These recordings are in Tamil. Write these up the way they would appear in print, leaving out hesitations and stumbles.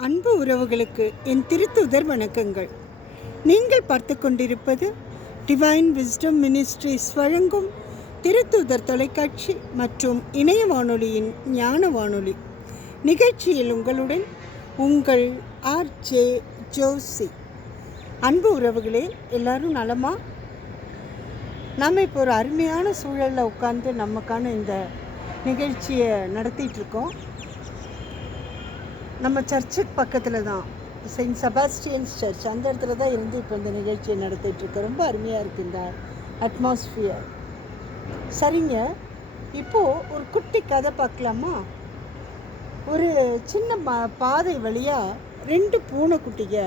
அன்பு உறவுகளுக்கு என் திருத்துதர் வணக்கங்கள். நீங்கள் பார்த்து கொண்டிருப்பது டிவைன் விஸ்டம் மினிஸ்ட்ரிஸ் வழங்கும் திருத்துதர் தொலைக்காட்சி மற்றும் இணைய வானொலியின் ஞான வானொலி நிகழ்ச்சியில் உங்களுடன் உங்கள் ஆர்ஜே ஜோசி. அன்பு உறவுகளே, எல்லாரும் நலமா? நாம் இப்போ ஒரு அருமையான சூழலில் உட்காந்து நமக்கான இந்த நிகழ்ச்சியை நடத்திட்டுருக்கோம். நம்ம சர்ச்சுக்கு பக்கத்தில் தான், செயின்ட் செபாஸ்டியன்ஸ் சர்ச், அந்த இடத்துல தான் இருந்து இப்போ இந்த நிகழ்ச்சியை நடத்திட்டுருக்கோம். ரொம்ப அருமையாக இருக்குது இந்த அட்மாஸ்ஃபியர். சரிங்க, இப்போது ஒரு குட்டி கதை பார்க்கலாமா? ஒரு சின்ன பாதை வழியாக 2 பூனைக்குட்டிங்க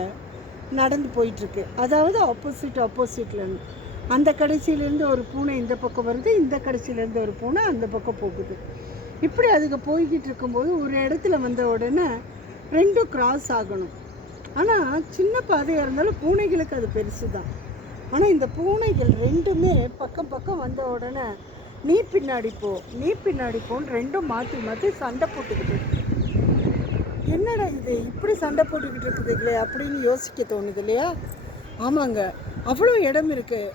நடந்து போயிட்டுருக்கு. அதாவது ஆப்போசிட்டில் அந்த கடைசியிலேருந்து ஒரு பூனை இந்த பக்கம் வருது, இந்த கடைசியிலேருந்து ஒரு பூனை அந்த பக்கம் போகுது. இப்படி அதுக்கு போய்கிட்டு இருக்கும்போது ஒரு இடத்துல வந்த உடனே 2 கிராஸ் ஆகணும். ஆனால் சின்ன பாதையாக இருந்தாலும் பூனைகளுக்கு அது பெருசு தான். ஆனால் இந்த பூனைகள் 2மே பக்கம் பக்கம் வந்த உடனே நீ பின்னாடி போன்னு 2ம் மாற்றி மாற்றி சண்டை போட்டுக்கிட்டு இருக்கு. என்னடா இது இப்படி சண்டை போட்டுக்கிட்டு இருக்குது இல்லையா அப்படின்னு யோசிக்க தோணுது இல்லையா? ஆமாங்க, அவ்வளோ இடம் இருக்குது.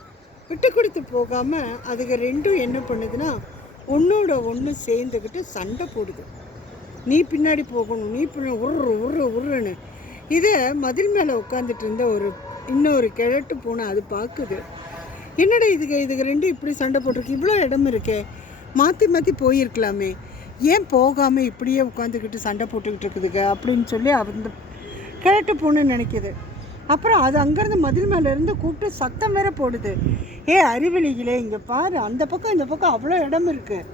விட்டு கொடுத்து போகாமல் அதுக்கு 2ம் என்ன பண்ணுதுன்னா ஒன்றோட ஒன்று சேர்ந்துக்கிட்டு சண்டை போடுது. நீ பின்னாடி போகணும், நீ பின்னாடி உருன்னு. இதை மதில் மேலே உட்காந்துட்டு இருந்த இன்னொரு கிழட்டு பூனை அது பார்க்குது. என்னடா இதுக்கு 2 இப்படி சண்டை போட்டிருக்கு, இவ்வளோ இடம் இருக்கே, மாற்றி மாற்றி போயிருக்கலாமே, ஏன் போகாமல் இப்படியே உட்காந்துக்கிட்டு சண்டை போட்டுக்கிட்டு இருக்குதுங்க அப்படின்னு சொல்லி அந்த கிழட்டு பூனை நினைக்கிது. அப்புறம் அது அங்கேருந்து மதில் மேலேருந்து கூப்பிட்டு சத்தம் வேற போடுது. அறிவெளிகளே, இங்கே பாரு, அந்த பக்கம் இந்த பக்கம் அவ்வளோ இடம் இருக்குது,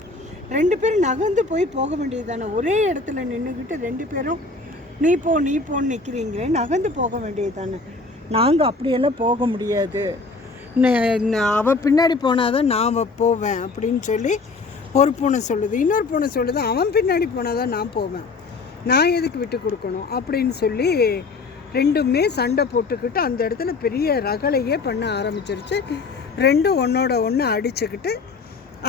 2 பேரும் நகர்ந்து போக வேண்டியது தானே, ஒரே இடத்துல நின்றுக்கிட்டு 2 பேரும் நீ போன்னு நிற்கிறீங்களே, நகர்ந்து போக வேண்டியது தானே. நாங்கள் அப்படியெல்லாம் போக முடியாது, அவள் பின்னாடி போனால் தான் நான் போவேன் அப்படின்னு சொல்லி ஒரு பூனை சொல்லுது. இன்னொரு பூனை சொல்லுது, அவன் பின்னாடி போனால் தான் நான் போவேன், நான் எதுக்கு விட்டு கொடுக்கணும் அப்படின்னு சொல்லி 2மே சண்டை போட்டுக்கிட்டு அந்த இடத்துல பெரிய ரகளையே பண்ண ஆரம்பிச்சிருச்சு. 2ம் ஒன்றோட ஒன்று அடிச்சுக்கிட்டு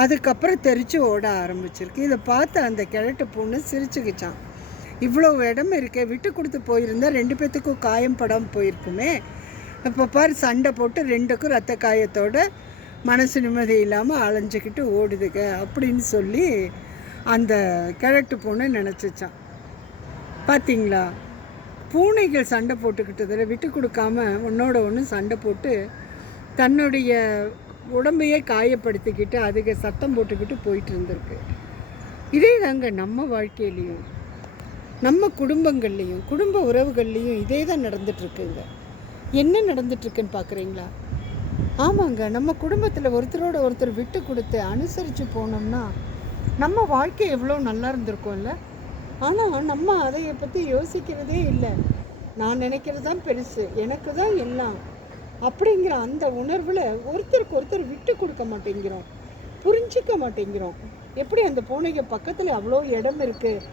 அதுக்கப்புறம் தெரிச்சு ஓட ஆரம்பிச்சிருக்கு. இதை பார்த்து அந்த கிழட்டு பூனை சிரிச்சுக்கிச்சான். இவ்வளோ இடம் இருக்கே, விட்டு கொடுத்து போயிருந்தா 2 பேர்த்துக்கும் காயம் படாமல் போயிருக்குமே. இப்போ பாரு, சண்டை போட்டு 2க்கும் ரத்த காயத்தோட மனசு நிம்மதி இல்லாமல் அலைஞ்சிக்கிட்டு ஓடுதுங்க அப்படின்னு சொல்லி அந்த கிழட்டு பூனை நினச்சிச்சான். பார்த்தீங்களா, பூனைகள் சண்டை போட்டுக்கிட்டதில் விட்டு கொடுக்காம ஒன்றோட ஒன்று சண்டை போட்டு தன்னுடைய உடம்பையே காயப்படுத்திக்கிட்டு அதுக்கு சத்தம் போட்டுக்கிட்டு போயிட்டு இருந்திருக்கு. இதே தாங்க நம்ம வாழ்க்கையிலையும் நம்ம குடும்பங்கள்லேயும் குடும்ப உறவுகள்லேயும் இதே தான் நடந்துட்டுருக்குங்க. என்ன நடந்துட்டுருக்குன்னு பார்க்குறீங்களா? ஆமாங்க, நம்ம குடும்பத்தில் ஒருத்தரோட ஒருத்தர் விட்டு கொடுத்து அனுசரித்து போனோம்னா நம்ம வாழ்க்கை எவ்வளோ நல்லா இருந்திருக்கோம்ல. ஆனால் நம்ம அதை பற்றி யோசிக்கிறதே இல்லை. நான் நினைக்கிறது தான் பெருசு, எனக்கு தான் எல்லாம் அப்படிங்கிற அந்த உணர்வில் ஒருத்தருக்கு ஒருத்தர் விட்டு கொடுக்க மாட்டேங்கிறோம், புரிஞ்சிக்க மாட்டேங்கிறோம். எப்படி அந்த பூனைக்கு பக்கத்தில் அவ்வளோ இடம் இருக்குது,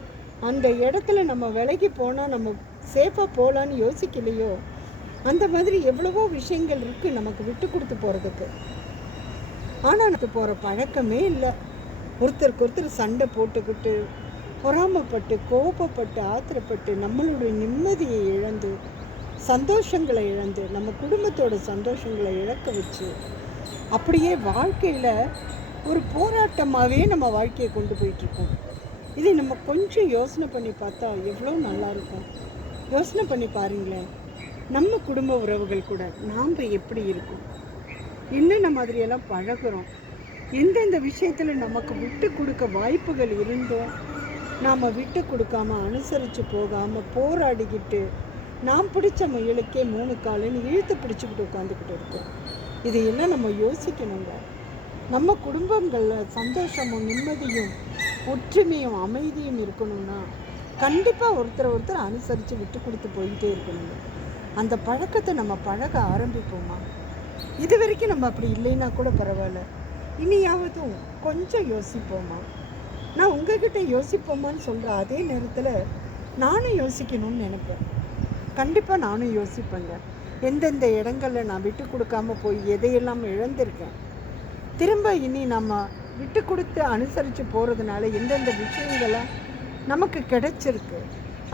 அந்த இடத்துல நம்ம விலகி போனால் நம்ம சேஃபாக போகலான்னு யோசிக்கலையோ, அந்த மாதிரி எவ்வளவோ விஷயங்கள் இருக்குது நமக்கு விட்டு கொடுத்து போகிறதுக்கு. ஆனால் எனக்கு போகிற பழக்கமே இல்லை. ஒருத்தருக்கு ஒருத்தர் சண்டை போட்டுக்கிட்டு பொறாமப்பட்டு கோபப்பட்டு ஆத்திரப்பட்டு நம்மளுடைய நிம்மதியை இழந்து சந்தோஷங்களை இழந்து நம்ம குடும்பத்தோட சந்தோஷங்களை இழக்க வச்சு அப்படியே வாழ்க்கையில் ஒரு போராட்டமாகவே நம்ம வாழ்க்கையை கொண்டு போயிட்டுருக்கோம். இதை நம்ம கொஞ்சம் யோசனை பண்ணி பார்த்தா எவ்வளோ நல்லாயிருக்கும். யோசனை பண்ணி பாருங்களேன், நம்ம குடும்ப உறவுகள் கூட நாம் எப்படி இருக்கோம், என்னென்ன மாதிரியெல்லாம் பழகிறோம், எந்தெந்த விஷயத்தில் நமக்கு விட்டு கொடுக்க வாய்ப்புகள் இருந்தோம் நாம் விட்டு கொடுக்காம அனுசரித்து போகாமல் போராடிக்கிட்டு நாம் பிடிச்ச முயலுக்கே 3 காலுன்னு இழுத்து பிடிச்சிக்கிட்டு உட்காந்துக்கிட்டு இருக்கோம். இதையெல்லாம் நம்ம யோசிக்கணுங்க. நம்ம குடும்பங்களில் சந்தோஷமும் நிம்மதியும் ஒற்றுமையும் அமைதியும் இருக்கணும்னா கண்டிப்பாக ஒருத்தர் அனுசரித்து விட்டு கொடுத்து போயிட்டே இருக்கணுங்க. அந்த பழக்கத்தை நம்ம பழக ஆரம்பிப்போமா? இது வரைக்கும் நம்ம அப்படி இல்லைன்னா கூட பரவாயில்ல, இனியாவதும் கொஞ்சம் யோசிப்போமா? நான் உங்ககிட்ட யோசிப்போமான்னு சொல்கிற அதே நேரத்தில் நானும் யோசிக்கணும்னு நினைப்பேன். கண்டிப்பாக நானும் யோசிப்பேங்க. எந்தெந்த இடங்களில் நான் விட்டு கொடுக்காம போய் எதையெல்லாம் இழந்திருக்கேன், திரும்ப இனி நம்ம விட்டு கொடுத்து அனுசரித்து போகிறதுனால எந்தெந்த விஷயங்கள்லாம் நமக்கு கிடைச்சிருக்கு,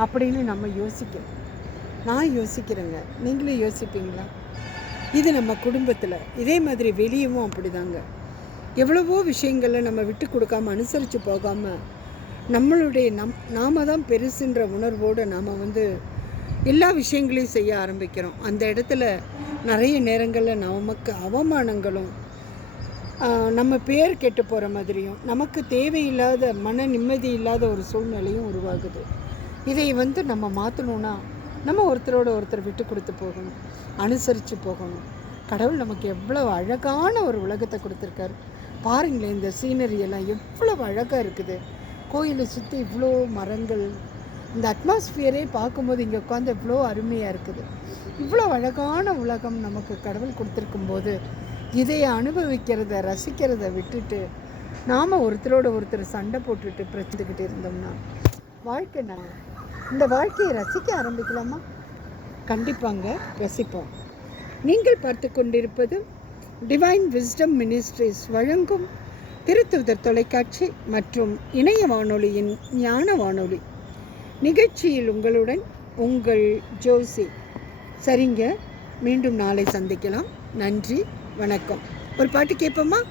அப்படின்னு நம்ம யோசிக்கணும். நான் யோசிக்கிறேங்க, நீங்களும் யோசிப்பீங்களா? இது நம்ம குடும்பத்தில், இதே மாதிரி வெளியவும் அப்படிதாங்க. எவ்வளவோ விஷயங்களை நம்ம விட்டு கொடுக்காமல் அனுசரித்து போகாமல் நம்மளுடைய நாம தான் பெருசுன்ற உணர்வோடு நாம் எல்லா விஷயங்களையும் செய்ய ஆரம்பிக்கிறோம். அந்த இடத்துல நிறைய நேரங்களில் நமக்கு அவமானங்களும் நம்ம பேர் கெட்டு போகிற மாதிரியும் நமக்கு தேவையில்லாத மன நிம்மதி இல்லாத ஒரு சூழ்நிலையும் உருவாகுது. இதை நம்ம மாற்றணுன்னா நம்ம ஒருத்தரோட ஒருத்தர் விட்டு கொடுத்து போகணும், அனுசரித்து போகணும். கடவுள் நமக்கு எவ்வளோ அழகான ஒரு உலகத்தை கொடுத்துருக்காரு பாருங்களேன். இந்த சீனரியெல்லாம் எவ்வளவு அழகாக இருக்குது. கோயிலை சுற்றி இவ்வளோ மரங்கள், இந்த அட்மாஸ்பியரே பார்க்கும்போது இங்கே உட்காந்து இவ்வளோ அருமையாக இருக்குது. இவ்வளோ அழகான உலகம் நமக்கு கடவுள் கொடுத்துருக்கும்போது இதை அனுபவிக்கிறத ரசிக்கிறத விட்டுட்டு நாம் ஒருத்தரோட ஒருத்தர் சண்டை போட்டுட்டு பிரச்சனைக்கிட்டு இருந்தோம்னா வாழ்க்கை இந்த வாழ்க்கையை ரசிக்க ஆரம்பிக்கலாமா? கண்டிப்பாங்க, ரசிப்போம். நீங்கள் பார்த்து கொண்டிருப்பது டிவைன் விஸ்டம் மினிஸ்ட்ரிஸ் வழங்கும் திருத்துதர் தொலைக்காட்சி மற்றும் இணைய வானொலியின் ஞான வானொலி நிகழ்ச்சியில் உங்களுடன் உங்கள் ஜோசி. சரிங்க, மீண்டும் நாளை சந்திக்கலாம். நன்றி, வணக்கம். ஒரு பாட்டு கேட்போமா?